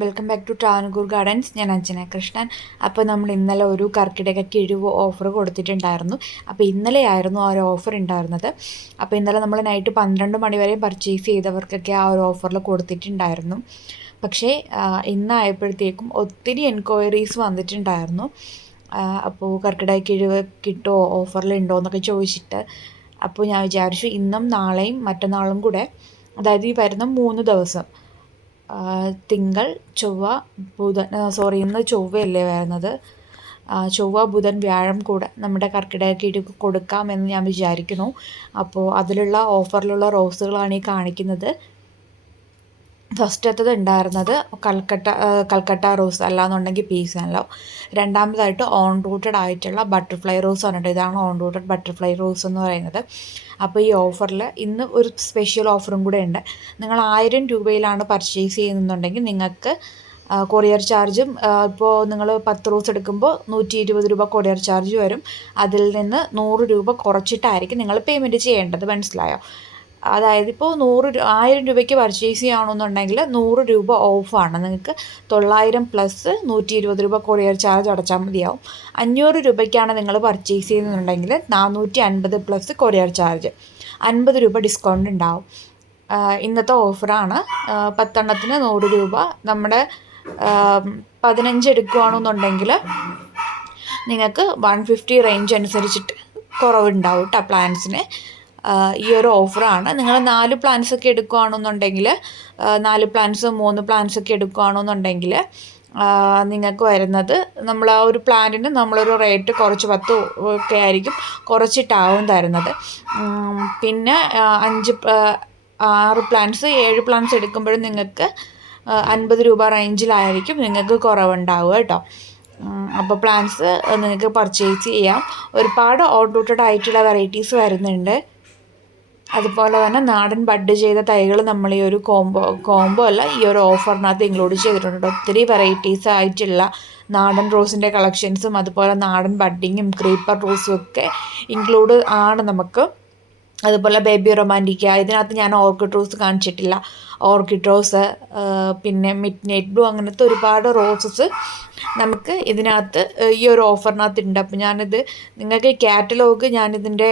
Welcome back to Tanagur gardens ഞാൻ അഞ്ജന കൃഷ്ണൻ. അപ്പോൾ നമ്മൾ ഇന്നലെ ഒരു കർക്കിടക കിഴിവ് ഓഫർ കൊടുത്തിട്ടുണ്ടായിരുന്നു. അപ്പോൾ ഇന്നലെയായിരുന്നു ആ ഒരു ഓഫർ ഉണ്ടായിരുന്നത്. അപ്പോൾ ഇന്നലെ നമ്മൾ നൈറ്റ് പന്ത്രണ്ട് മണി വരെ പർച്ചേസ് ചെയ്തവർക്കൊക്കെ ആ ഒരു ഓഫറിൽ കൊടുത്തിട്ടുണ്ടായിരുന്നു. പക്ഷേ ഇന്നായപ്പോഴത്തേക്കും ഒത്തിരി എൻക്വയറീസ് വന്നിട്ടുണ്ടായിരുന്നു. അപ്പോൾ കർക്കിടക കിഴിവ് കിട്ടുമോ ഓഫറിലുണ്ടോ എന്നൊക്കെ ചോദിച്ചിട്ട്. അപ്പോൾ ഞാൻ വിചാരിച്ചു ഇന്നും നാളെയും മറ്റന്നാളും കൂടെ. അതായത് ഈ വരുന്ന മൂന്ന് ദിവസം. തിങ്കൾ ചൊവ്വ ബുധൻ സോറി ഇന്ന് ചൊവ്വയല്ലേ വരുന്നത്? ചൊവ്വ ബുധൻ വ്യാഴം കൂടെ നമ്മുടെ കർക്കിടക കിഴി കൊടുക്കാമെന്ന് ഞാൻ വിചാരിക്കുന്നു. അപ്പോൾ അതിലുള്ള ഓഫറിലുള്ള റോസുകളാണ് ഈ കാണിക്കുന്നത്. ഫസ്റ്റത്തത് ഉണ്ടായിരുന്നത് കൽക്കട്ട കൽക്കട്ട റോസ് അല്ലാന്നുണ്ടെങ്കിൽ പീസ് ആണല്ലോ രണ്ടാമതായിട്ട് ഓൺ റൂട്ടഡ് ആയിട്ടുള്ള ബട്ടർഫ്ലൈ റോസ് പറഞ്ഞിട്ട് ഇതാണ് ഓൺ റൂട്ടഡ് ബട്ടർഫ്ലൈ റോസ് എന്ന് പറയുന്നത്. അപ്പോൾ ഈ ഓഫറിൽ ഇന്ന് ഒരു സ്പെഷ്യൽ ഓഫറും കൂടെ ഉണ്ട്. നിങ്ങൾ ആയിരം രൂപയിലാണ് പർച്ചേസ് ചെയ്യുന്നുണ്ടെങ്കിൽ നിങ്ങൾക്ക് കൊറിയർ ചാർജും ഇപ്പോൾ നിങ്ങൾ പത്ത് റോസ് എടുക്കുമ്പോൾ നൂറ്റി ഇരുപത് രൂപ കൊറിയർ ചാർജ് വരും. അതിൽ നിന്ന് നൂറ് രൂപ കുറച്ചിട്ടായിരിക്കും നിങ്ങൾ പേയ്മെന്റ് ചെയ്യേണ്ടത്. മനസ്സിലായോ? അതായത് ഇപ്പോൾ നൂറ് ആയിരം രൂപയ്ക്ക് പർച്ചേസ് ചെയ്യുകയാണെന്നുണ്ടെങ്കിൽ നൂറ് രൂപ ഓഫാണ് നിങ്ങൾക്ക് തൊള്ളായിരം പ്ലസ് നൂറ്റി ഇരുപത് രൂപ കൊറിയർ ചാർജ് അടച്ചാൽ മതിയാവും. അഞ്ഞൂറ് രൂപയ്ക്കാണ് നിങ്ങൾ പർച്ചേസ് ചെയ്യുന്നുണ്ടെങ്കിൽ നാനൂറ്റി അൻപത് പ്ലസ് കൊറിയർ ചാർജ് അൻപത് രൂപ ഡിസ്കൗണ്ട് ഉണ്ടാവും. ഇന്നത്തെ ഓഫറാണ് പത്തെണ്ണത്തിന് നൂറ് രൂപ. നമ്മുടെ പതിനഞ്ച് എടുക്കുകയാണെന്നുണ്ടെങ്കിൽ നിങ്ങൾക്ക് വൺ ഫിഫ്റ്റി റേഞ്ച് അനുസരിച്ചിട്ട് കുറവുണ്ടാവും കേട്ടോ പ്ലാൻസിന് ഈ ഒരു ഓഫറാണ്. നിങ്ങൾ നാല് പ്ലാൻസ് ഒക്കെ എടുക്കുകയാണെന്നുണ്ടെങ്കിൽ നാല് പ്ലാൻസ് മൂന്ന് പ്ലാൻസ് ഒക്കെ എടുക്കുകയാണെന്നുണ്ടെങ്കിൽ നിങ്ങൾക്ക് വരുന്നത് നമ്മൾ ആ ഒരു പ്ലാന്റിന് നമ്മളൊരു റേറ്റ് കുറച്ച് പത്ത് ഒക്കെ ആയിരിക്കും കുറച്ചിട്ടാവും തരുന്നത്. പിന്നെ അഞ്ച് ആറ് പ്ലാൻസ് ഏഴ് പ്ലാൻസ് എടുക്കുമ്പോഴും നിങ്ങൾക്ക് അൻപത് രൂപ റേഞ്ചിലായിരിക്കും നിങ്ങൾക്ക് കുറവുണ്ടാവുക കേട്ടോ. അപ്പോൾ പ്ലാൻസ് നിങ്ങൾക്ക് പർച്ചേസ് ചെയ്യാം. ഒരുപാട് ഓർഡൂട്ടഡ് ആയിട്ടുള്ള വെറൈറ്റീസ് വരുന്നുണ്ട്. അതുപോലെ തന്നെ നാടൻ ബഡ് ചെയ്ത തൈകൾ നമ്മൾ ഈ ഒരു കോംബോ കോംബോ അല്ല ഈ ഒരു ഓഫറിനകത്ത് ഇൻക്ലൂഡ് ചെയ്തിട്ടുണ്ട് ഒത്തിരി വെറൈറ്റീസ് ആയിട്ടുള്ള നാടൻ റോസിന്റെ കളക്ഷൻസും അതുപോലെ നാടൻ ബഡ്ഡിങ്ങും ക്രീപ്പർ റോസും ഒക്കെ ഇൻക്ലൂഡ് ആണ് നമുക്ക്. അതുപോലെ ബേബി റൊമാന്റിക്ക ഇതിനകത്ത് ഞാൻ ഓർക്കിഡ് റോസ് കാണിച്ചിട്ടില്ല. ഓർക്കിഡ് റോസ് പിന്നെ മിഡ് നൈറ്റ് ബ്ലൂ അങ്ങനത്തെ ഒരുപാട് റോസസ് നമുക്ക് ഇതിനകത്ത് ഈ ഒരു ഓഫറിനകത്ത് ഉണ്ട്. അപ്പോൾ ഞാനിത് നിങ്ങൾക്ക് കാറ്റലോഗ് ഞാനിതിന്റെ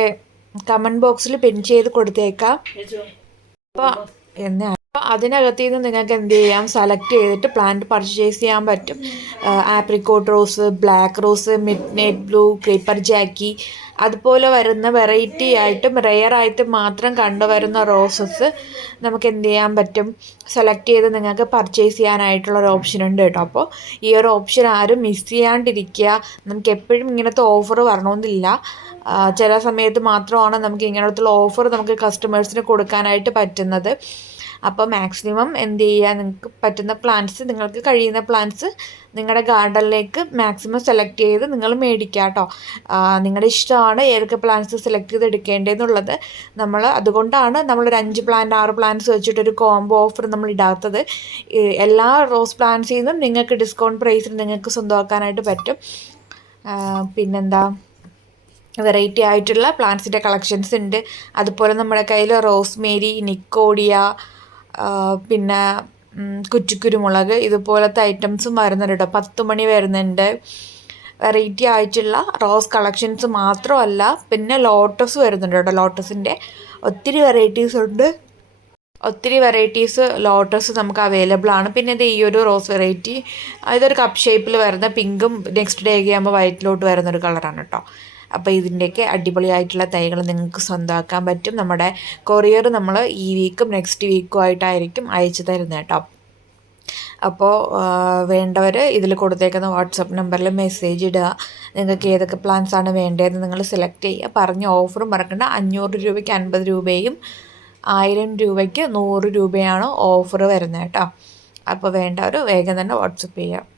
കമന്റ് ബോക്സിൽ പിൻ ചെയ്ത് കൊടുത്തേക്കാം. അപ്പോൾ എന്നാ അപ്പോൾ അതിനകത്ത് നിന്ന് നിങ്ങൾക്ക് എന്ത് ചെയ്യാം? സെലക്ട് ചെയ്തിട്ട് പ്ലാന്റ് പർച്ചേസ് ചെയ്യാൻ പറ്റും. Apricot rose black rose midnight blue creeper ജാക്കി അതുപോലെ വരുന്ന വെറൈറ്റി ആയിട്ടും റെയർ ആയിട്ട് മാത്രം കണ്ടുവരുന്ന റോസസ് നമുക്ക് എന്ത് ചെയ്യാൻ പറ്റും? സെലക്ട് ചെയ്ത് നിങ്ങൾക്ക് പർച്ചേസ് ചെയ്യാനായിട്ടുള്ള ഒരു ഓപ്ഷൻ ഉണ്ട് കേട്ടോ. അപ്പോൾ ഈ ഒരു ഓപ്ഷൻ ആരും മിസ് ചെയ്യാണ്ടിരിക്കുക. നമുക്ക് എപ്പോഴും ഇങ്ങനത്തെ ഓഫർ വരണമെന്നില്ല. ചില സമയത്ത് മാത്രമാണ് നമുക്ക് ഇങ്ങനത്തുള്ള ഓഫർ നമുക്ക് കസ്റ്റമേഴ്സിന് കൊടുക്കാനായിട്ട് പറ്റുന്നത്. അപ്പോൾ മാക്സിമം എന്ത് ചെയ്യുക നിങ്ങൾക്ക് പറ്റുന്ന പ്ലാന്റ്സ് നിങ്ങൾക്ക് കഴിയുന്ന പ്ലാന്റ്സ് നിങ്ങളുടെ ഗാർഡനിലേക്ക് മാക്സിമം സെലക്ട് ചെയ്ത് നിങ്ങൾ മേടിക്കുക കേട്ടോ നിങ്ങളുടെ ഇഷ്ടമാണ് ഏതൊക്കെ പ്ലാന്റ്സ് സെലക്ട് ചെയ്ത് എടുക്കേണ്ടതെന്നുള്ളത് നമ്മൾ അതുകൊണ്ടാണ് നമ്മളൊരു അഞ്ച് പ്ലാന്റ് ആറ് പ്ലാന്റ്സ് വെച്ചിട്ടൊരു കോംബോ ഓഫർ നമ്മൾ ഇടാത്തത്. എല്ലാ റോസ് പ്ലാന്റ്സിൽ നിന്നും നിങ്ങൾക്ക് ഡിസ്കൗണ്ട് പ്രൈസിൽ നിങ്ങൾക്ക് സ്വന്തമാക്കാനായിട്ട് പറ്റും. പിന്നെന്താ? വെറൈറ്റി ആയിട്ടുള്ള പ്ലാന്റ്സിന്റെ കളക്ഷൻസ് ഉണ്ട്. അതുപോലെ നമ്മുടെ കയ്യിൽ റോസ്മേരി നിക്കോഡിയ പിന്നെ കുറ്റിക്കുരുമുളക് ഇതുപോലത്തെ ഐറ്റംസും വരുന്നുണ്ട് കേട്ടോ പത്ത് മണി വരുന്നുണ്ട്. വെറൈറ്റി ആയിട്ടുള്ള റോസ് കളക്ഷൻസ് മാത്രമല്ല പിന്നെ ലോട്ടസ് വരുന്നുണ്ട് കേട്ടോ ലോട്ടസിന്റെ ഒത്തിരി വെറൈറ്റീസ് ഉണ്ട്. ഒത്തിരി വെറൈറ്റീസ് ലോട്ടസ് നമുക്ക് അവൈലബിൾ ആണ്. പിന്നെ ഇത് ഈ ഒരു റോസ് വെറൈറ്റി ഇതൊരു കപ്പ് ഷേപ്പിൽ വരുന്ന പിങ്കും നെക്സ്റ്റ് ഡേ ഒക്കെ ആകുമ്പോൾ വൈറ്റിലോട്ട് വരുന്നൊരു കളറാണ് കേട്ടോ അപ്പോൾ ഇതിന്റെയൊക്കെ അടിപൊളിയായിട്ടുള്ള തൈകൾ നിങ്ങൾക്ക് സ്വന്തമാക്കാൻ പറ്റും. നമ്മുടെ കൊറിയർ നമ്മൾ ഈ വീക്കും നെക്സ്റ്റ് വീക്കും ആയിട്ടായിരിക്കും അയച്ചു തരുന്നത് കേട്ടോ. അപ്പോൾ വേണ്ടവർ ഇതിൽ കൊടുത്തേക്കുന്ന വാട്സപ്പ് നമ്പറിൽ മെസ്സേജ് ഇടുക. നിങ്ങൾക്ക് ഏതൊക്കെ പ്ലാൻസ് ആണ് വേണ്ടതെന്ന് നിങ്ങൾ സെലക്ട് ചെയ്യുക. പറഞ്ഞ ഓഫറും മറക്കണ്ട. അഞ്ഞൂറ് രൂപയ്ക്ക് അൻപത് രൂപയും ആയിരം രൂപയ്ക്ക് നൂറ് രൂപയാണ് ഓഫർ വരുന്നത് കേട്ടോ. അപ്പോൾ വേണ്ടവർ വേഗം തന്നെ വാട്സപ്പ് ചെയ്യുക